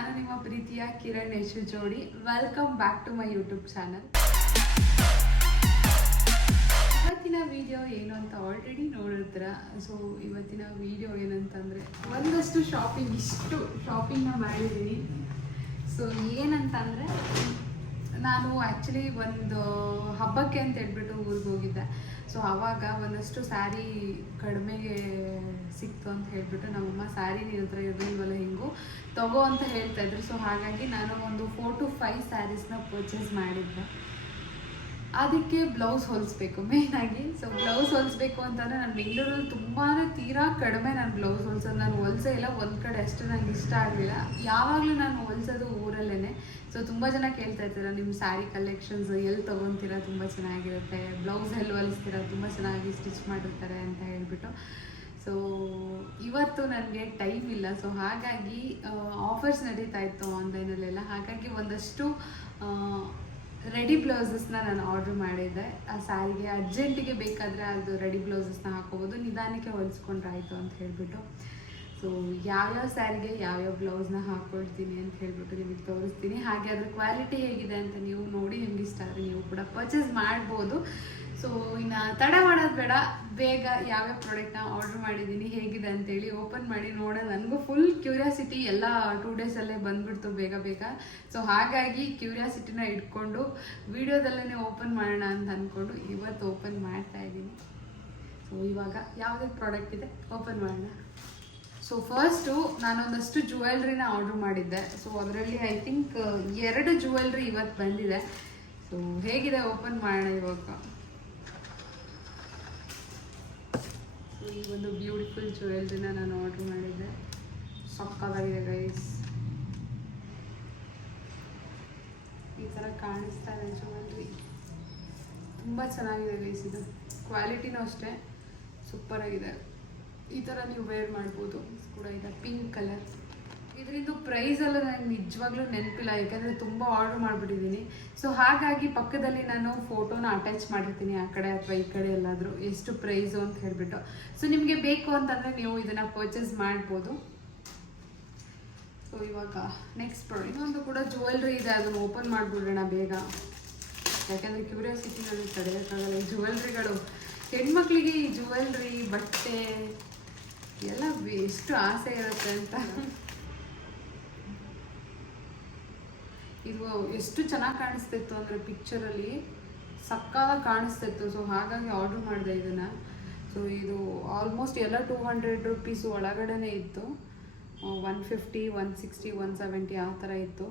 ನಾನು ನಿಮ್ಮ ಪ್ರೀತಿಯ ಕಿರಣ್ ಯಶು ಜೋಡಿ. Welcome back to my YouTube channel. ಇವತ್ತಿನ ವಿಡಿಯೋ ಏನು ಅಂತ ಆಲ್ರೆಡಿ ನೋಡಿದ್ರ. ಸೊ ಇವತ್ತಿನ ವಿಡಿಯೋ ಏನಂತಂದರೆ ಒಂದಷ್ಟು ಶಾಪಿಂಗ್ನ ಮಾಡಿದ್ದೀನಿ. ಸೊ ಏನಂತಂದರೆ ನಾನು ಆ್ಯಕ್ಚುಲಿ ಒಂದು ಹಬ್ಬಕ್ಕೆ ಅಂತ ಹೇಳ್ಬಿಟ್ಟು ಊರಿಗೆ ಹೋಗಿದ್ದೆ. ಸೊ ಆವಾಗ ಒಂದಷ್ಟು ಸ್ಯಾರಿ ಕಡಿಮೆಗೆ ಸಿಕ್ತು ಅಂತ ಹೇಳ್ಬಿಟ್ಟು ನಮ್ಮಮ್ಮ ಸ್ಯಾರಿ ನಿನ್ನ ಹತ್ರ ಇರಲಿಲ್ವಲ್ಲ ಹಿಂಗೂ ತಗೋ ಅಂತ ಹೇಳ್ತಾಯಿದ್ರು. ಸೊ ಹಾಗಾಗಿ ನಾನು ಒಂದು 4 to 5 ಸ್ಯಾರೀಸ್ನ ಪರ್ಚೇಸ್ ಮಾಡಿದ್ದೆ. ಅದಕ್ಕೆ ಬ್ಲೌಸ್ ಹೊಲಿಸ್ಬೇಕು ಮೇಯ್ನಾಗಿ. ಸೊ ಬ್ಲೌಸ್ ಹೊಲಿಸ್ಬೇಕು ಅಂತಂದರೆ ನಾನು ಬೆಂಗಳೂರಲ್ಲಿ ತೀರಾ ಕಡಿಮೆ ನಾನು ಬ್ಲೌಸ್ ಹೊಲ್ಸೋದು. ನಾನು ಹೊಲಿಸೇ ಇಲ್ಲ, ಒಂದು ಕಡೆ ಅಷ್ಟು ನನಗೆ ಇಷ್ಟ ಆಗಲಿಲ್ಲ. ಯಾವಾಗಲೂ ನಾನು ಹೊಲಿಸೋದು ಊರಲ್ಲೇ. ಸೊ ತುಂಬ ಜನ ಕೇಳ್ತಾ ಇರ್ತೀರ ನಿಮ್ಮ ಸ್ಯಾರಿ ಕಲೆಕ್ಷನ್ಸ್ ಎಲ್ಲಿ ತೊಗೊತೀರಾ, ತುಂಬ ಚೆನ್ನಾಗಿರುತ್ತೆ, ಬ್ಲೌಸ್ ಎಲ್ಲಿ ಹೊಲಿಸ್ತೀರಾ, ತುಂಬ ಚೆನ್ನಾಗಿ ಸ್ಟಿಚ್ ಮಾಡಿರ್ತಾರೆ ಅಂತ ಹೇಳ್ಬಿಟ್ಟು. ಸೊ ಇವತ್ತು ನನಗೆ ಟೈಮ್ ಇಲ್ಲ. ಸೊ ಹಾಗಾಗಿ ಆಫರ್ಸ್ ನಡೀತಾ ಇತ್ತು ಆನ್ಲೈನಲ್ಲೆಲ್ಲ. ಹಾಗಾಗಿ ಒಂದಷ್ಟು ರೆಡಿ ಬ್ಲೌಸಸ್ನ ನಾನು ಆರ್ಡ್ರ್ ಮಾಡಿದ್ದೆ. ಆ ಸ್ಯಾರಿಗೆ ಅರ್ಜೆಂಟಿಗೆ ಬೇಕಾದರೆ ಅದು ರೆಡಿ ಬ್ಲೌಸಸ್ನ ಹಾಕೋಬೋದು, ನಿಧಾನಕ್ಕೆ ಹೊಲಿಸ್ಕೊಂಡ್ರೆ ಆಯಿತು ಅಂತ ಹೇಳಿಬಿಟ್ಟು. ಸೊ ಯಾವ್ಯಾವ ಸ್ಯಾರಿಗೆ ಯಾವ್ಯಾವ ಬ್ಲೌಸ್ನ ಹಾಕ್ಕೊಳ್ತೀನಿ ಅಂತ ಹೇಳ್ಬಿಟ್ಟು ನಿಮಗೆ ತೋರಿಸ್ತೀನಿ. ಹಾಗೆ ಅದ್ರ ಕ್ವಾಲಿಟಿ ಹೇಗಿದೆ ಅಂತ ನೀವು ನೋಡಿ ನಿಮ್ಗೆ ಇಷ್ಟ ಆದರೆ ನೀವು ಕೂಡ ಪರ್ಚೇಸ್ ಮಾಡ್ಬೋದು. ಸೊ ಇನ್ನು ತಡ ಮಾಡೋದು ಬೇಡ, ಬೇಗ ಯಾವ್ಯಾವ ಪ್ರಾಡಕ್ಟ್ನ ಆರ್ಡ್ರ್ ಮಾಡಿದ್ದೀನಿ ಹೇಗಿದೆ ಅಂತೇಳಿ ಓಪನ್ ಮಾಡಿ ನೋಡೋಣ. ನನಗೂ ಫುಲ್ ಕ್ಯೂರಿಯಾಸಿಟಿ. ಎಲ್ಲ 2 ಡೇಸಲ್ಲೇ ಬಂದುಬಿಡ್ತು ಬೇಗ. ಸೊ ಹಾಗಾಗಿ ಕ್ಯೂರಿಯಾಸಿಟಿನ ಇಟ್ಕೊಂಡು ವಿಡಿಯೋದಲ್ಲೇ ಓಪನ್ ಮಾಡೋಣ ಅಂತ ಅಂದ್ಕೊಂಡು ಇವತ್ತು ಓಪನ್ ಮಾಡ್ತಾ ಇದ್ದೀನಿ. ಸೊ ಇವಾಗ ಯಾವುದೇ ಪ್ರಾಡಕ್ಟ್ ಇದೆ ಓಪನ್ ಮಾಡೋಣ. ಸೊ ಫಸ್ಟು ನಾನೊಂದಷ್ಟು ಜ್ಯುವೆಲ್ರಿನ ಆರ್ಡ್ರ್ ಮಾಡಿದ್ದೆ. ಸೊ ಅದರಲ್ಲಿ ಐ ಥಿಂಕ್ 2 ಜ್ಯುವೆಲ್ರಿ ಇವತ್ತು ಬಂದಿದೆ. ಸೊ ಹೇಗಿದೆ ಓಪನ್ ಮಾಡೋಣ ಇವಾಗ. ಸೊ ಈ ಒಂದು ಬ್ಯೂಟಿಫುಲ್ ಜ್ಯುವೆಲ್ರಿನ ನಾನು ಆರ್ಡ್ರ್ ಮಾಡಿದ್ದೆ. ಸಕ್ಕತ್ತಾಗಿದೆ ಗೈಸ್. ಈ ಥರ ಕಾಣಿಸ್ತಾ ಇದೆ ಜ್ಯುವೆಲ್ರಿ, ತುಂಬ ಚೆನ್ನಾಗಿದೆ ಗೈಸ್. ಇದು ಕ್ವಾಲಿಟಿನೂ ಅಷ್ಟೇ ಸೂಪರಾಗಿದೆ. ಈ ಥರ ನೀವು ವೇರ್ ಮಾಡ್ಬೋದು ಕೂಡ. ಇದೆ ಪಿಂಕ್ ಕಲರ್. ಇದರಿಂದ ಪ್ರೈಸೆಲ್ಲ ನನಗೆ ನಿಜವಾಗ್ಲೂ ನೆನಪಿಲ್ಲ, ಯಾಕಂದರೆ ತುಂಬ ಆರ್ಡ್ರ್ ಮಾಡಿಬಿಟ್ಟಿದ್ದೀನಿ. ಸೊ ಹಾಗಾಗಿ ಪಕ್ಕದಲ್ಲಿ ನಾನು ಫೋಟೋನ ಅಟ್ಯಾಚ್ ಮಾಡಿರ್ತೀನಿ ಆ ಕಡೆ ಅಥವಾ ಈ ಕಡೆ ಎಲ್ಲಾದರೂ ಎಷ್ಟು ಪ್ರೈಸು ಅಂತ ಹೇಳಿಬಿಟ್ಟು. ಸೊ ನಿಮಗೆ ಬೇಕು ಅಂತಂದರೆ ನೀವು ಇದನ್ನು ಪರ್ಚೇಸ್ ಮಾಡ್ಬೋದು. ಸೊ ಇವಾಗ ನೆಕ್ಸ್ಟ್ ಪ್ರಾಡಕ್ಟ್ ಇನ್ನೊಂದು ಕೂಡ ಜ್ಯುವೆಲ್ರಿ ಇದೆ, ಅದನ್ನು ಓಪನ್ ಮಾಡಿಬಿಡೋಣ ಬೇಗ. ಯಾಕಂದರೆ ಕ್ಯೂರಿಯಾಸಿಟಿ ನನಗೆ ತಡೆಯೋಕ್ಕಾಗಲ್ಲ. ಈ ಜ್ಯುವೆಲ್ರಿಗಳು ಹೆಣ್ಮಕ್ಳಿಗೆ ಈ ಜ್ಯುವೆಲ್ರಿ ಬಟ್ಟೆ ಎಲ್ಲ ಎಷ್ಟು ಆಸೆ ಇರುತ್ತೆ ಅಂತ. ಇದು ಎಷ್ಟು ಚೆನ್ನಾಗಿ ಕಾಣಿಸ್ತಿತ್ತು ಅಂದರೆ ಪಿಕ್ಚರಲ್ಲಿ ಸಕ್ಕತ್ತಾಗಿ ಕಾಣಿಸ್ತಿತ್ತು. ಸೊ ಹಾಗಾಗಿ ಆರ್ಡ್ರ್ ಮಾಡಿದೆ ಇದನ್ನು. ಸೊ ಇದು ಆಲ್ಮೋಸ್ಟ್ ಎಲ್ಲ 200 ರುಪೀಸ್ ಒಳಗಡೆನೇ ಇತ್ತು. 150, 160, 170 ಆ ಥರ ಇತ್ತು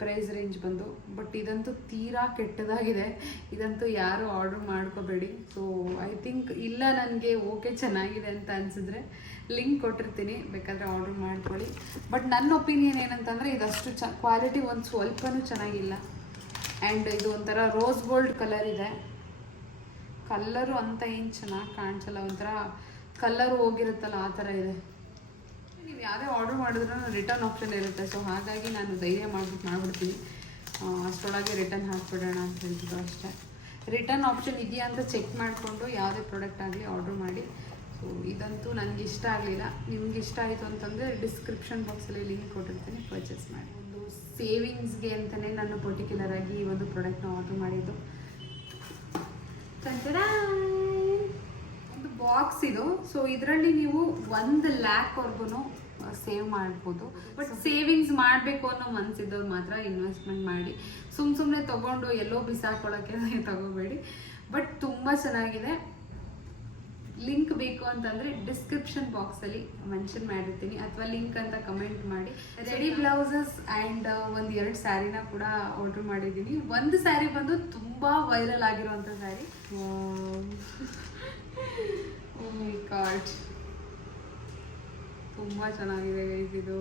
ಪ್ರೈಸ್ ರೇಂಜ್ ಬಂದು. ಬಟ್ ಇದಂತೂ ತೀರಾ ಕೆಟ್ಟದಾಗಿದೆ. ಇದಂತೂ ಯಾರು ಆರ್ಡ್ರ್ ಮಾಡ್ಕೋಬೇಡಿ. ಸೊ ಐ ಥಿಂಕ್ ಇಲ್ಲ, ನನಗೆ ಓಕೆ ಚೆನ್ನಾಗಿದೆ ಅಂತ ಅನಿಸಿದ್ರೆ ಲಿಂಕ್ ಕೊಟ್ಟಿರ್ತೀನಿ, ಬೇಕಾದರೆ ಆರ್ಡ್ರ್ ಮಾಡ್ಕೊಳ್ಳಿ. ಬಟ್ ನನ್ನ ಒಪಿನಿಯನ್ ಏನಂತಂದರೆ ಇದಷ್ಟು ಕ್ವಾಲಿಟಿ ಒಂದು ಸ್ವಲ್ಪನೂ ಚೆನ್ನಾಗಿಲ್ಲ. ಆ್ಯಂಡ್ ಇದು ಒಂಥರ ರೋಸ್ ಗೋಲ್ಡ್ ಕಲರ್ ಇದೆ. ಕಲ್ಲರು ಅಂತ ಏನು ಚೆನ್ನಾಗಿ ಕಾಣಿಸಲ್ಲ, ಒಂಥರ ಕಲ್ಲರು ಹೋಗಿರುತ್ತಲ್ಲ ಆ ಥರ ಇದೆ. ನೀವು ಯಾವುದೇ ಆರ್ಡ್ರ್ ಮಾಡಿದ್ರೂ ರಿಟರ್ನ್ ಆಪ್ಷನ್ ಇರುತ್ತೆ. ಸೊ ಹಾಗಾಗಿ ನಾನು ಧೈರ್ಯ ಮಾಡಿಬಿಡ್ತೀನಿ, ಅಷ್ಟರೊಳಗೆ ರಿಟರ್ನ್ ಹಾಕ್ಬಿಡೋಣ ಅಂತ ಹೇಳ್ಬಿಟ್ಟು ಅಷ್ಟೇ. ರಿಟರ್ನ್ ಆಪ್ಷನ್ ಇದೆಯಾ ಅಂತ ಚೆಕ್ ಮಾಡಿಕೊಂಡು ಯಾವುದೇ ಪ್ರಾಡಕ್ಟ್ ಆಗಲಿ ಆರ್ಡ್ರ್ ಮಾಡಿ. ಸೊ ಇದಂತೂ ನನಗೆ ಇಷ್ಟ ಆಗಲಿಲ್ಲ. ನಿಮ್ಗೆ ಇಷ್ಟ ಆಯಿತು ಅಂತಂದರೆ ಡಿಸ್ಕ್ರಿಪ್ಷನ್ ಬಾಕ್ಸಲ್ಲಿ ಲಿಂಕ್ ಕೊಟ್ಟಿರ್ತೀನಿ, ಪರ್ಚೇಸ್ ಮಾಡಿ. ಒಂದು ಸೇವಿಂಗ್ಸ್ಗೆ ಅಂತಲೇ ನಾನು ಪರ್ಟಿಕ್ಯುಲರಾಗಿ ಈ ಒಂದು ಪ್ರಾಡಕ್ಟ್ನ ಆರ್ಡ್ರ್ ಮಾಡಿದ್ದು. ಒಂದು ಬಾಕ್ಸ್ ಇದು. ಸೊ ಇದರಲ್ಲಿ ನೀವು 1 ಲ್ಯಾಕ್ವರೆಗೂ ಸೇವ್ ಮಾಡ್ಬೋದು. ಬಟ್ ಸೇವಿಂಗ್ಸ್ ಮಾಡಬೇಕು ಅನ್ನೋ ಮನಸ್ಸಿದ್ದವ್ರು ಮಾತ್ರ ಇನ್ವೆಸ್ಟ್ಮೆಂಟ್ ಮಾಡಿ. ಸುಮ್ಮನೆ ತೊಗೊಂಡು ಎಲ್ಲೋ ಬಿಸಾಕೊಳ್ಳೋಕ್ಕೆ ತಗೋಬೇಡಿ. ಬಟ್ ತುಂಬ ಚೆನ್ನಾಗಿದೆ. ಲಿಂಕ್ ಬೇಕು ಅಂತಂದರೆ ಡಿಸ್ಕ್ರಿಪ್ಷನ್ ಬಾಕ್ಸಲ್ಲಿ ಮೆನ್ಷನ್ ಮಾಡಿರ್ತೀನಿ, ಅಥವಾ ಲಿಂಕ್ ಅಂತ ಕಮೆಂಟ್ ಮಾಡಿ. ರೆಡಿ ಬ್ಲೌಸಸ್ ಆ್ಯಂಡ್ 1-2 ಸ್ಯಾರಿನ ಕೂಡ ಆರ್ಡ್ರ್ ಮಾಡಿದ್ದೀನಿ. ಒಂದು ಸ್ಯಾರಿ ಬಂದು ತುಂಬ ವೈರಲ್ ಆಗಿರುವಂಥ ಸ್ಯಾರಿ. ಓ ಮೈ ಗಾಡ್, ತುಂಬ ಚೆನ್ನಾಗಿದೆ ಗೈಸ್ ಇದು.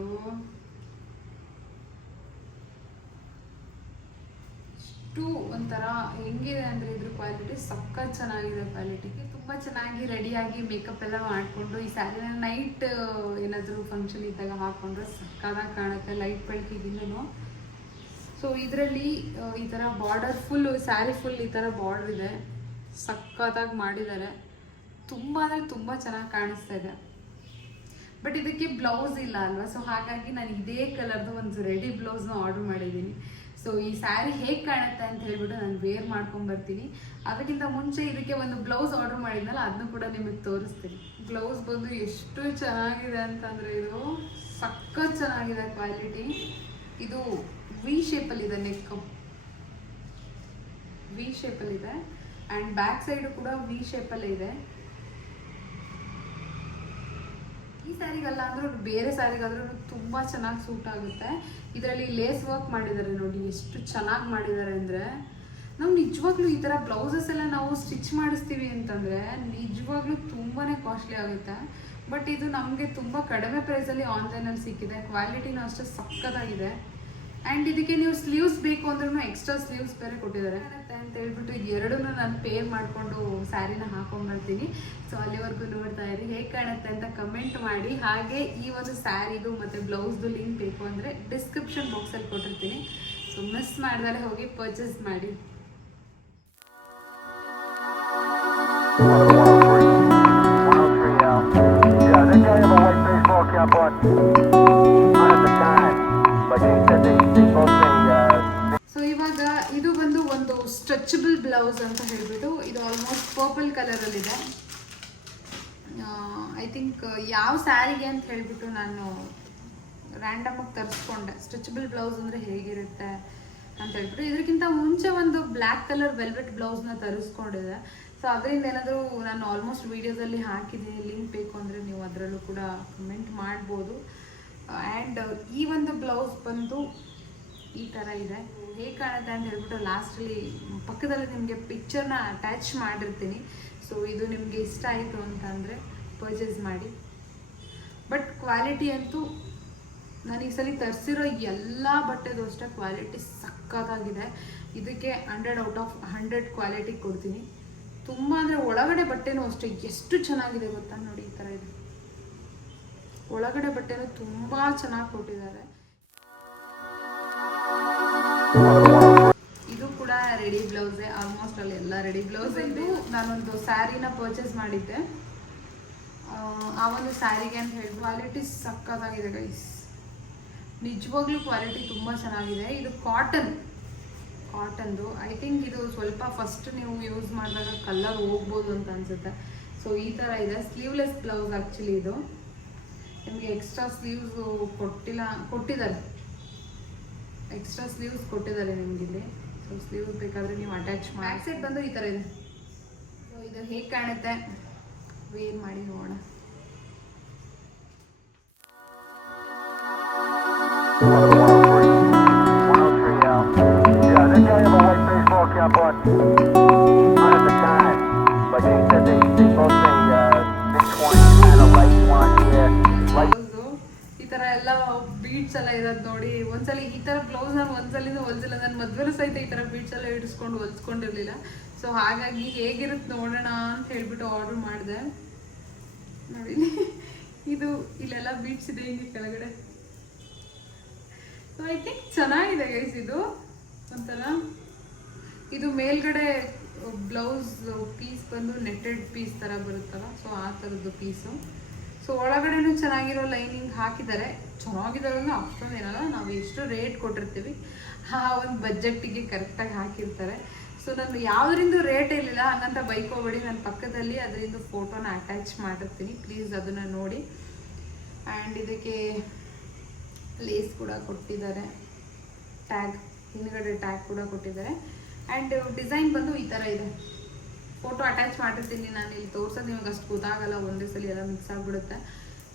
ಒಂಥರ ಹೆಂಗಿದೆ ಅಂದರೆ ಇದ್ರ ಕ್ವಾಲಿಟಿ ಸಖತ್ ಚೆನ್ನಾಗಿದೆ. ಕ್ವಾಲಿಟಿಗೆ ತುಂಬ ಚೆನ್ನಾಗಿ ರೆಡಿಯಾಗಿ ಮೇಕಪ್ ಎಲ್ಲ ಮಾಡಿಕೊಂಡು ಈ ಸ್ಯಾರಿನ ನೈಟ್ ಏನಾದರೂ ಫಂಕ್ಷನ್ ಇದ್ದಾಗ ಹಾಕ್ಕೊಂಡ್ರೆ ಸಕ್ಕತ್ತಾಗಿ ಕಾಣುತ್ತೆ ಲೈಟ್ ಬೆಳಕಿಗಿಂತನೂ. ಸೊ ಇದರಲ್ಲಿ ಈ ಥರ ಬಾರ್ಡರ್ ಫುಲ್ ಸ್ಯಾರಿ ಫುಲ್ ಈ ಥರ ಬಾರ್ಡರ್ ಇದೆ, ಸಖತ್ತಾಗಿ ಮಾಡಿದ್ದಾರೆ. ತುಂಬ ಅಂದರೆ ತುಂಬ ಚೆನ್ನಾಗಿ ಕಾಣಿಸ್ತಾ ಇದೆ. ಬಟ್ ಇದಕ್ಕೆ ಬ್ಲೌಸ್ ಇಲ್ಲ ಅಲ್ವಾ, ಸೊ ಹಾಗಾಗಿ ನಾನು ಇದೇ ಕಲರ್ದು ಒಂದು ರೆಡಿ ಬ್ಲೌಸ್ನ ಆರ್ಡರ್ ಮಾಡಿದ್ದೀನಿ. ಸೊ ಈ ಸ್ಯಾರಿ ಹೇಗೆ ಕಾಣುತ್ತೆ ಅಂತ ಹೇಳ್ಬಿಟ್ಟು ನಾನು ವೇರ್ ಮಾಡ್ಕೊಂಡು ಬರ್ತೀನಿ. ಅದಕ್ಕಿಂತ ಮುಂಚೆ ಇದಕ್ಕೆ ಒಂದು ಬ್ಲೌಸ್ ಆರ್ಡರ್ ಮಾಡಿದ್ನಲ್ಲ, ಅದನ್ನು ಕೂಡ ನಿಮಗೆ ತೋರಿಸ್ತೀನಿ. ಬ್ಲೌಸ್ ಬಂದು ಎಷ್ಟು ಚೆನ್ನಾಗಿದೆ ಅಂತಂದರೆ ಇದು ಸಖತ್ ಚೆನ್ನಾಗಿದೆ ಕ್ವಾಲಿಟಿ. ಇದು ವಿ ಶೇಪಲ್ಲಿದೆ, ನೆಕ್ ವಿ ಶೇಪಲ್ಲಿದೆ ಆ್ಯಂಡ್ ಬ್ಯಾಕ್ ಸೈಡು ಕೂಡ ವಿ ಶೇಪಲ್ಲೇ ಇದೆ. ಈ ಸ್ಯಾರಿಗಲ್ಲ ಅಂದ್ರೂ ಬೇರೆ ಸ್ಯಾರಿಗಾದ್ರೂ ತುಂಬ ಚೆನ್ನಾಗಿ ಸೂಟ್ ಆಗುತ್ತೆ. ಇದರಲ್ಲಿ ಲೇಸ್ ವರ್ಕ್ ಮಾಡಿದ್ದಾರೆ ನೋಡಿ, ಎಷ್ಟು ಚೆನ್ನಾಗಿ ಮಾಡಿದ್ದಾರೆ ಅಂದರೆ, ನಾವು ನಿಜವಾಗ್ಲೂ ಈ ಥರ ಬ್ಲೌಸಸ್ ಎಲ್ಲ ನಾವು ಸ್ಟಿಚ್ ಮಾಡಿಸ್ತೀವಿ ಅಂತಂದರೆ ನಿಜವಾಗ್ಲೂ ತುಂಬಾ ಕಾಸ್ಟ್ಲಿ ಆಗುತ್ತೆ. ಬಟ್ ಇದು ನಮಗೆ ತುಂಬ ಕಡಿಮೆ ಪ್ರೈಸಲ್ಲಿ ಆನ್ಲೈನಲ್ಲಿ ಸಿಕ್ಕಿದೆ. ಕ್ವಾಲಿಟಿನೂ ಅಷ್ಟೇ ಸಕ್ಕತ್ತಾಗಿದೆ. ಆ್ಯಂಡ್ ಇದಕ್ಕೆ ನೀವು ಸ್ಲೀವ್ಸ್ ಬೇಕು ಅಂದ್ರೂ ಎಕ್ಸ್ಟ್ರಾ ಸ್ಲೀವ್ಸ್ ಬೇರೆ ಕೊಟ್ಟಿದ್ದಾರೆ ಅಂತ ಹೇಳ್ಬಿಟ್ಟು ಎರಡೂ ನಾನು ಪೇರ್ ಮಾಡಿಕೊಂಡು ಸ್ಯಾರಿನ ಹಾಕೊಂಡ್ಬರ್ತೀನಿ. ಸೊ ಅಲ್ಲಿವರೆಗೂ ನೋಡ್ತಾ ಇರಿ, ಹೇಗೆ ಕಾಣುತ್ತೆ ಅಂತ ಕಮೆಂಟ್ ಮಾಡಿ. ಹಾಗೆ ಈ ಒಂದು ಸ್ಯಾರಿದು ಮತ್ತು ಬ್ಲೌಸ್ದು ಲಿಂಕ್ ಬೇಕು ಅಂದರೆ ಡಿಸ್ಕ್ರಿಪ್ಷನ್ ಬಾಕ್ಸಲ್ಲಿ ಕೊಟ್ಟಿರ್ತೀನಿ. ಸೊ ಮಿಸ್ ಮಾಡ್ದಲೇ ಹೋಗಿ ಪರ್ಚೇಸ್ ಮಾಡಿ. ಸೊ ಇವಾಗ ಇದು ಬಂದು ಒಂದು ಸ್ಟ್ರೆಚಬಲ್ ಬ್ಲೌಸ್ ಅಂತ ಹೇಳ್ಬಿಟ್ಟು, ಇದು ಆಲ್ಮೋಸ್ಟ್ ಪರ್ಪಲ್ ಕಲರಲ್ಲಿದೆ. ಐ ಥಿಂಕ್ ಯಾವ ಸ್ಯಾರಿಗೆ ಅಂತ ಹೇಳ್ಬಿಟ್ಟು ನಾನು ರ್ಯಾಂಡಮಾಗಿ ತರಿಸ್ಕೊಂಡೆ. ಸ್ಟ್ರೆಚಬಲ್ ಬ್ಲೌಸ್ ಅಂದರೆ ಹೇಗಿರುತ್ತೆ ಅಂತ ಹೇಳ್ಬಿಟ್ಟು ಇದಕ್ಕಿಂತ ಮುಂಚೆ ಒಂದು ಬ್ಲ್ಯಾಕ್ ಕಲರ್ ವೆಲ್ವೆಟ್ ಬ್ಲೌಸ್ನ ತರಿಸ್ಕೊಂಡಿದೆ. ಸೊ ಅದರಿಂದ ಏನಾದರೂ ನಾನು ಆಲ್ಮೋಸ್ಟ್ ವೀಡಿಯೋಸಲ್ಲಿ ಹಾಕಿದ್ದೀನಿ, ಲಿಂಕ್ ಬೇಕು ಅಂದರೆ ನೀವು ಅದರಲ್ಲೂ ಕೂಡ ಕಮೆಂಟ್ ಮಾಡ್ಬೋದು. ಆ್ಯಂಡ್ ಈ ಒಂದು ಬ್ಲೌಸ್ ಬಂದು ಈ ಥರ ಇದೆ. ಹೇಗೆ ಕಾಣುತ್ತೆ ಅಂತ ಹೇಳ್ಬಿಟ್ಟು ಲಾಸ್ಟಲ್ಲಿ ಪಕ್ಕದಲ್ಲಿ ನಿಮಗೆ ಪಿಕ್ಚರ್ನ ಅಟ್ಯಾಚ್ ಮಾಡಿರ್ತೀನಿ. ಸೊ ಇದು ನಿಮಗೆ ಇಷ್ಟ ಆಯಿತು ಅಂತಂದರೆ ಪರ್ಚೇಸ್ ಮಾಡಿ. ಬಟ್ ಕ್ವಾಲಿಟಿ ಅಂತೂ ನಾನು ಈ ಸಲ ತರಿಸಿರೋ ಎಲ್ಲ ಬಟ್ಟೆದು ಅಷ್ಟೇ ಕ್ವಾಲಿಟಿ ಸಕ್ಕತ್ತಾಗಿದೆ. ಇದಕ್ಕೆ 100/100 ಕ್ವಾಲಿಟಿ ಕೊಡ್ತೀನಿ. ತುಂಬ ಅಂದರೆ ಒಳಗಡೆ ಬಟ್ಟೆನೂ ಅಷ್ಟೇ ಎಷ್ಟು ಚೆನ್ನಾಗಿದೆ ಗೊತ್ತಾ, ನೋಡಿ ಈ ಥರ ಇದೆ. ಒಳಗಡೆ ಬಟ್ಟೆನೂ ತುಂಬ ಚೆನ್ನಾಗಿ ಕೊಟ್ಟಿದ್ದಾರೆ. ಇದು ಕೂಡ ರೆಡಿ ಬ್ಲೌಸೇ, ಆಲ್ಮೋಸ್ಟ್ ಅಲ್ಲಿ ಎಲ್ಲ ರೆಡಿ ಬ್ಲೌಸ್. ಇದು ನಾನೊಂದು ಸ್ಯಾರಿನ ಪರ್ಚೇಸ್ ಮಾಡಿದ್ದೆ. ಆ ಒಂದು ಸ್ಯಾರಿಗೆ ಅಂತ ಹೇಳಿ ಕ್ವಾಲಿಟಿ ಸಕ್ಕತ್ತಾಗಿದೆ ಗೈಸ್, ನಿಜವಾಗ್ಲೂ ಕ್ವಾಲಿಟಿ ತುಂಬ ಚೆನ್ನಾಗಿದೆ. ಇದು ಕಾಟನ್ದು. ಐ ಥಿಂಕ್ ಇದು ಸ್ವಲ್ಪ ಫಸ್ಟ್ ನೀವು ಯೂಸ್ ಮಾಡಿದಾಗ ಕಲರ್ ಹೋಗ್ಬೋದು ಅಂತ ಅನಿಸುತ್ತೆ. ಸೊ ಈ ಥರ ಇದೆ. ಸ್ಲೀವ್ಲೆಸ್ ಬ್ಲೌಸ್ ಆ್ಯಕ್ಚುಲಿ ಇದು. ನಿಮಗೆ ಎಕ್ಸ್ಟ್ರಾ ಸ್ಲೀವ್ಸ್ ಕೊಟ್ಟಿದ್ದಾರೆ, ಎಕ್ಸ್ಟ್ರಾ ಸ್ಲೀವ್ಸ್ ಕೊಟ್ಟಿದ್ದಾರೆ ನಿಮಗಿಲ್ಲಿ. ಸೊ ಸ್ಲೀವ್ಸ್ ಬೇಕಾದರೆ ನೀವು ಅಟ್ಯಾಚ್ ಮಾಡಿ. ಬ್ಯಾಕ್ ಸೈಡ್ ಬಂದು ಈ ಥರ ಇದೆ. ಸೊ ಇದು ಹೇಗೆ ಕಾಣುತ್ತೆ ವೇರ್ ಮಾಡಿ ನೋಡೋಣ. ಈ ಥರ ಎಲ್ಲ ಬೀಡ್ಸ್ ಎಲ್ಲ ಇರೋದು ನೋಡಿ. ಒಂದ್ಸಲ ಈ ಥರ ಬ್ಲೌಸ್ ನಾನು ಒಂದ್ಸಲಿಂದ ಹೊಲ್ಸಿಲ್ಲ. ನಾನು ಮದುವೆಲೂ ಸಹಿತ ಈ ಥರ ಬೀಡ್ಸ್ ಎಲ್ಲ ಇಡಿಸ್ಕೊಂಡು ಹೊಲ್ಸ್ಕೊಂಡಿರಲಿಲ್ಲ. ಸೊ ಹಾಗಾಗಿ ಹೇಗಿರುತ್ತೆ ನೋಡೋಣ ಅಂತ ಹೇಳ್ಬಿಟ್ಟು ಆರ್ಡರ್ ಮಾಡಿದೆ. ನೋಡಿ ಇದು ಇಲ್ಲೆಲ್ಲ ಬೀಡ್ಸ್ ಇದೆ ಹಿಂಗೆ ಕೆಳಗಡೆ. ಸೊ ಐ ಥಿಂಕ್ ಚೆನ್ನಾಗಿದೆ ಗೈಸ್. ಇದು ಒಂಥರ ಇದು ಮೇಲ್ಗಡೆ ಬ್ಲೌಸ್ ಪೀಸ್ ಬಂದು ನೆಟ್ಟೆಡ್ ಪೀಸ್ ಥರ ಬರುತ್ತಲ್ಲ, ಸೊ ಆ ಥರದ್ದು ಪೀಸು. ಸೊ ಒಳಗಡೆನೂ ಚೆನ್ನಾಗಿರೋ ಲೈನಿಂಗ್ ಹಾಕಿದ್ದಾರೆ. ಚೆನ್ನಾಗಿದ್ದಾರೆ ಅಂದರೆ ಅಷ್ಟೊಂದು ಏನಲ್ಲ, ನಾವು ಎಷ್ಟು ರೇಟ್ ಕೊಟ್ಟಿರ್ತೀವಿ ಆ ಒಂದು ಬಜೆಟ್ಟಿಗೆ ಕರೆಕ್ಟಾಗಿ ಹಾಕಿರ್ತಾರೆ. ಸೊ ನಾನು ಯಾವುದರಿಂದ ರೇಟ್ ಇರಲಿಲ್ಲ ಹಂಗಂತ ಬೈಕೋಬೇಡಿ. ನಾನು ಪಕ್ಕದಲ್ಲಿ ಅದರಿಂದ ಫೋಟೋನ ಅಟ್ಯಾಚ್ ಮಾಡಿರ್ತೀನಿ, ಪ್ಲೀಸ್ ಅದನ್ನು ನೋಡಿ. ಆ್ಯಂಡ್ ಇದಕ್ಕೆ ಲೇಸ್ ಕೂಡ ಕೊಟ್ಟಿದ್ದಾರೆ, ಟ್ಯಾಗ್ ಹಿಂದ್ಗಡೆ ಟ್ಯಾಗ್ ಕೂಡ ಕೊಟ್ಟಿದ್ದಾರೆ. ಆ್ಯಂಡ್ ಡಿಸೈನ್ ಬಂದು ಈ ಥರ ಇದೆ. ಫೋಟೋ ಅಟ್ಯಾಚ್ ಮಾಡಿರ್ತೀನಿ. ನಾನು ಇಲ್ಲಿ ತೋರ್ಸೋದು ನಿಮಗೆ ಅಷ್ಟು ಗೊತ್ತಾಗಲ್ಲ, ಒಂದೇ ಸಲ ಎಲ್ಲ ಮಿಕ್ಸ್ ಆಗಿಬಿಡುತ್ತೆ.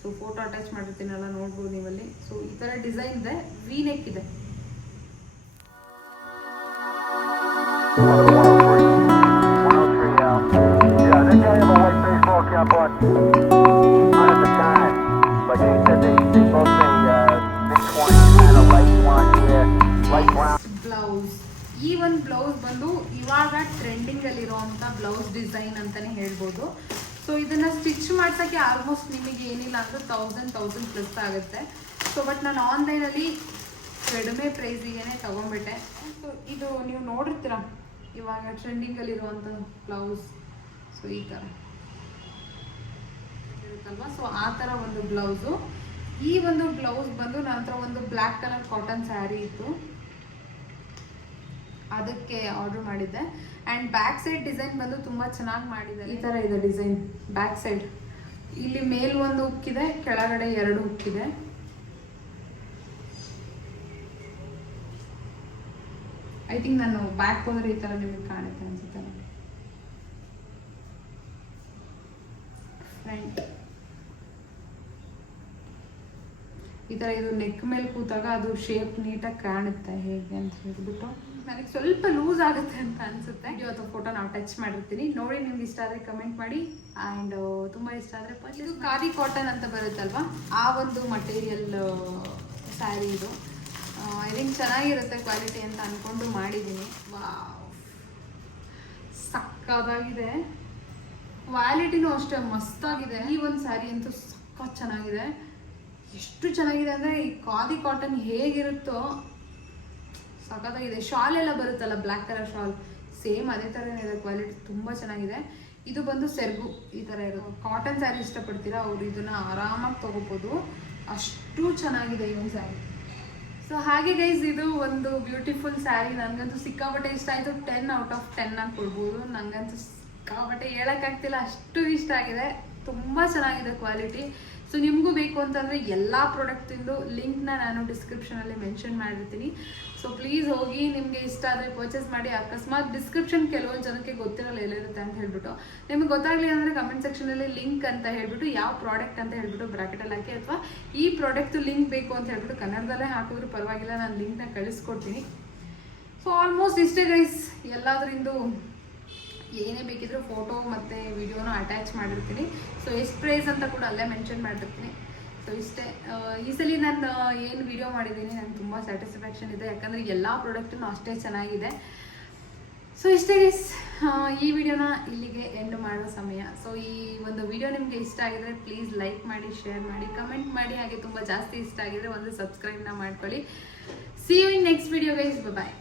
ಸೊ ಫೋಟೋ ಅಟ್ಯಾಚ್ ಮಾಡಿರ್ತೀನಲ್ಲ, ನೋಡ್ಬೋದು ನೀವಲ್ಲಿ. ಸೊ ಈ ಥರ ಡಿಸೈನ್ ಇದೆ, ವಿ ನೆಕ್ ಇದೆ. ಬ್ಲೌಸ್, ಈ ಒಂದು ಬ್ಲೌಸ್ ಬಂದು ಇವಾಗ ಟ್ರೆಂಡಿಂಗಲ್ಲಿರೋವಂಥ ಬ್ಲೌಸ್ ಡಿಸೈನ್ ಅಂತಲೇ ಹೇಳ್ಬೋದು. ಸೊ ಇದನ್ನು ಸ್ಟಿಚ್ ಮಾಡ್ಸೋಕ್ಕೆ ಆಲ್ಮೋಸ್ಟ್ ನಿಮಗೆ ಏನಿಲ್ಲ ಅಂದರೆ 1000 ಪ್ಲಸ್ ಆಗುತ್ತೆ. ಸೊ ಬಟ್ ನಾನು ಆನ್ಲೈನಲ್ಲಿ ಕಡಿಮೆ ಪ್ರೈಸಿಗೆ ತೊಗೊಂಡ್ಬಿಟ್ಟೆ. ಸೊ ಇದು ನೀವು ನೋಡಿರ್ತೀರ ಇವಾಗ ಟ್ರೆಂಡಿಂಗಲ್ಲಿರುವಂಥ ಬ್ಲೌಸ್. ಸೊ ಈ ಥರ ಇರುತ್ತಲ್ವ, ಸೊ ಆ ಥರ ಒಂದು ಬ್ಲೌಸು. ಈ ಒಂದು ಬ್ಲೌಸ್ ಬಂದು ನನ್ನ ಹತ್ರ ಒಂದು ಬ್ಲ್ಯಾಕ್ ಕಲರ್ ಕಾಟನ್ ಸ್ಯಾರಿ ಇತ್ತು, ಅದಕ್ಕೆ ಆರ್ಡರ್ ಮಾಡಿದ್ದೆ. ಆ್ಯಂಡ್ ಬ್ಯಾಕ್ ಸೈಡ್ ಡಿಸೈನ್ ಬಂದು ತುಂಬ ಚೆನ್ನಾಗಿ ಮಾಡಿದ್ದಾರೆ. ಈ ಥರ ಇದೆ ಡಿಸೈನ್ ಬ್ಯಾಕ್ ಸೈಡ್. ಇಲ್ಲಿ ಮೇಲ್ ಒಂದು ಹುಕ್ಕಿದೆ, ಕೆಳಗಡೆ 2 ಹುಕ್ಕಿದೆ. ಐ ಥಿಂಕ್ ನಾನು ಬ್ಯಾಕ್ ಹೋದ್ರೆ ಈ ಥರ ನಿಮಗೆ ಕಾಣುತ್ತೆ ಅನ್ಸುತ್ತೆ. ಫ್ರಂಟ್ ಈ ಥರ ಇದು ನೆಕ್ ಮೇಲೆ ಕೂತಾಗ ಅದು ಶೇಪ್ ನೀಟಾಗಿ ಕಾಣುತ್ತೆ ಹೇಗೆ ಅಂತ ಹೇಳ್ಬಿಟ್ಟು. ನನಗೆ ಸ್ವಲ್ಪ ಲೂಸ್ ಆಗುತ್ತೆ ಅಂತ ಅನ್ಸುತ್ತೆ. ಇವತ್ತು ಫೋಟೋ ನಾವು ಟಚ್ ಮಾಡಿರ್ತೀನಿ, ನೋಡಿ ನಿಮ್ಗೆ ಇಷ್ಟ ಆದರೆ ಕಮೆಂಟ್ ಮಾಡಿ. ಆ್ಯಂಡ್ ತುಂಬ ಇಷ್ಟ ಆದರೆ ಇದು ಖಾದಿ ಕಾಟನ್ ಅಂತ ಬರುತ್ತಲ್ವ, ಆ ಒಂದು ಮಟೀರಿಯಲ್ ಸ್ಯಾರಿ ಇದು. ಐ ಥಿಂಕ್ ಚೆನ್ನಾಗಿರುತ್ತೆ ಕ್ವಾಲಿಟಿ ಅಂತ ಅಂದ್ಕೊಂಡು ಮಾಡಿದ್ದೀನಿ. ಸಕ್ಕದಾಗಿದೆ, ಕ್ವಾಲಿಟಿನೂ ಅಷ್ಟೇ ಮಸ್ತಾಗಿದೆ. ಈ ಒಂದು ಸ್ಯಾರಿ ಅಂತೂ ಸಖತ್ ಚೆನ್ನಾಗಿದೆ. ಎಷ್ಟು ಚೆನ್ನಾಗಿದೆ ಅಂದರೆ ಈ ಖಾದಿ ಕಾಟನ್ ಹೇಗಿರುತ್ತೋ ಸಖತ್ತಾಗಿದೆ. ಶಾಲ್ ಎಲ್ಲ ಬರುತ್ತಲ್ಲ, ಬ್ಲ್ಯಾಕ್ ಕಲರ್ ಶಾಲ್, ಸೇಮ್ ಅದೇ ಥರನೇ ಇದೆ. ಕ್ವಾಲಿಟಿ ತುಂಬ ಚೆನ್ನಾಗಿದೆ. ಇದು ಬಂದು ಸೆರ್ಗು ಈ ಥರ ಇರೋದು. ಕಾಟನ್ ಸ್ಯಾರಿ ಇಷ್ಟಪಡ್ತೀರಾ ಅವರು ಇದನ್ನು ಆರಾಮಾಗಿ ತೊಗೋಬೋದು, ಅಷ್ಟು ಚೆನ್ನಾಗಿದೆ ಈ ಒಂದು ಸ್ಯಾರಿ. ಸೊ ಹಾಗೆ ಗೈಸ್, ಇದು ಒಂದು ಬ್ಯೂಟಿಫುಲ್ ಸ್ಯಾರಿ. ನನಗಂತೂ ಸಿಕ್ಕಾಪಟ್ಟೆ ಇಷ್ಟ ಆಯಿತು. 10 ಔಟ್ ಆಫ್ 10 ಆಗಿ ಕೊಡ್ಬೋದು. ನನಗಂತೂ ಸಿಕ್ಕಾಪಟ್ಟೆ ಹೇಳೋಕ್ಕಾಗ್ತಿಲ್ಲ, ಅಷ್ಟು ಇಷ್ಟ ಆಗಿದೆ. ತುಂಬ ಚೆನ್ನಾಗಿದೆ ಕ್ವಾಲಿಟಿ. ಸೊ ನಿಮಗೂ ಬೇಕು ಅಂತಂದರೆ ಎಲ್ಲ ಪ್ರಾಡಕ್ಟಿಂದು ಲಿಂಕ್ನ ನಾನು ಡಿಸ್ಕ್ರಿಪ್ಷನಲ್ಲಿ ಮೆನ್ಷನ್ ಮಾಡಿರ್ತೀನಿ. ಸೊ ಪ್ಲೀಸ್ ಹೋಗಿ ನಿಮಗೆ ಇಷ್ಟ ಆದರೆ ಪರ್ಚೇಸ್ ಮಾಡಿ. ಅಕಸ್ಮಾತ್ ಡಿಸ್ಕ್ರಿಪ್ಷನ್ ಕೆಲವೊಂದು ಜನಕ್ಕೆ ಗೊತ್ತಿರಲ್ಲ ಎಲ್ಲಿರುತ್ತೆ ಅಂತ ಹೇಳ್ಬಿಟ್ಟು, ನಿಮಗೆ ಗೊತ್ತಾಗಲಿಲ್ಲ ಅಂದರೆ ಕಮೆಂಟ್ ಸೆಕ್ಷನಲ್ಲಿ ಲಿಂಕ್ ಅಂತ ಹೇಳ್ಬಿಟ್ಟು ಯಾವ ಪ್ರಾಡಕ್ಟ್ ಅಂತ ಹೇಳ್ಬಿಟ್ಟು ಬ್ರಾಕೆಟಲ್ಲಿ ಹಾಕಿ, ಅಥವಾ ಈ ಪ್ರಾಡಕ್ಟು ಲಿಂಕ್ ಬೇಕು ಅಂತ ಹೇಳ್ಬಿಟ್ಟು ಕನ್ನಡದಲ್ಲೇ ಹಾಕಿದ್ರು ಪರವಾಗಿಲ್ಲ, ನಾನು ಲಿಂಕ್ನ ಕಳಿಸ್ಕೊಡ್ತೀನಿ. ಸೊ ಆಲ್ಮೋಸ್ಟ್ ಇಷ್ಟೇ ಗೈಸ್. ಎಲ್ಲದರಿಂದು ಏನೇ ಬೇಕಿದ್ರೂ ಫೋಟೋ ಮತ್ತು ವಿಡಿಯೋನ ಅಟ್ಯಾಚ್ ಮಾಡಿರ್ತೀನಿ. ಸೊ ಎಷ್ಟು ಪ್ರೈಸ್ ಅಂತ ಕೂಡ ಅಲ್ಲೇ ಮೆನ್ಷನ್ ಮಾಡಿರ್ತೀನಿ. ಸೊ ಇಷ್ಟೇ. ಈ ಸಲ ನಾನು ಏನು ವಿಡಿಯೋ ಮಾಡಿದ್ದೀನಿ ನನಗೆ ತುಂಬ ಸ್ಯಾಟಿಸ್ಫ್ಯಾಕ್ಷನ್ ಇದೆ, ಯಾಕಂದರೆ ಎಲ್ಲ ಪ್ರಾಡಕ್ಟನ್ನು ಅಷ್ಟೇ ಚೆನ್ನಾಗಿದೆ. ಸೊ ಇಷ್ಟೇ ಗೈಸ್, ಈ ವಿಡಿಯೋನ ಇಲ್ಲಿಗೆ ಎಂಡ್ ಮಾಡೋ ಸಮಯ. ಸೊ ಈ ಒಂದು ವಿಡಿಯೋ ನಿಮಗೆ ಇಷ್ಟ ಆಗಿದ್ರೆ ಪ್ಲೀಸ್ ಲೈಕ್ ಮಾಡಿ, ಶೇರ್ ಮಾಡಿ, ಕಮೆಂಟ್ ಮಾಡಿ. ಹಾಗೆ ತುಂಬ ಜಾಸ್ತಿ ಇಷ್ಟ ಆಗಿದ್ರೆ ಒಂದು ಸಬ್ಸ್ಕ್ರೈಬ್ನ ಮಾಡ್ಕೊಳ್ಳಿ. See you in next video guys. Bye.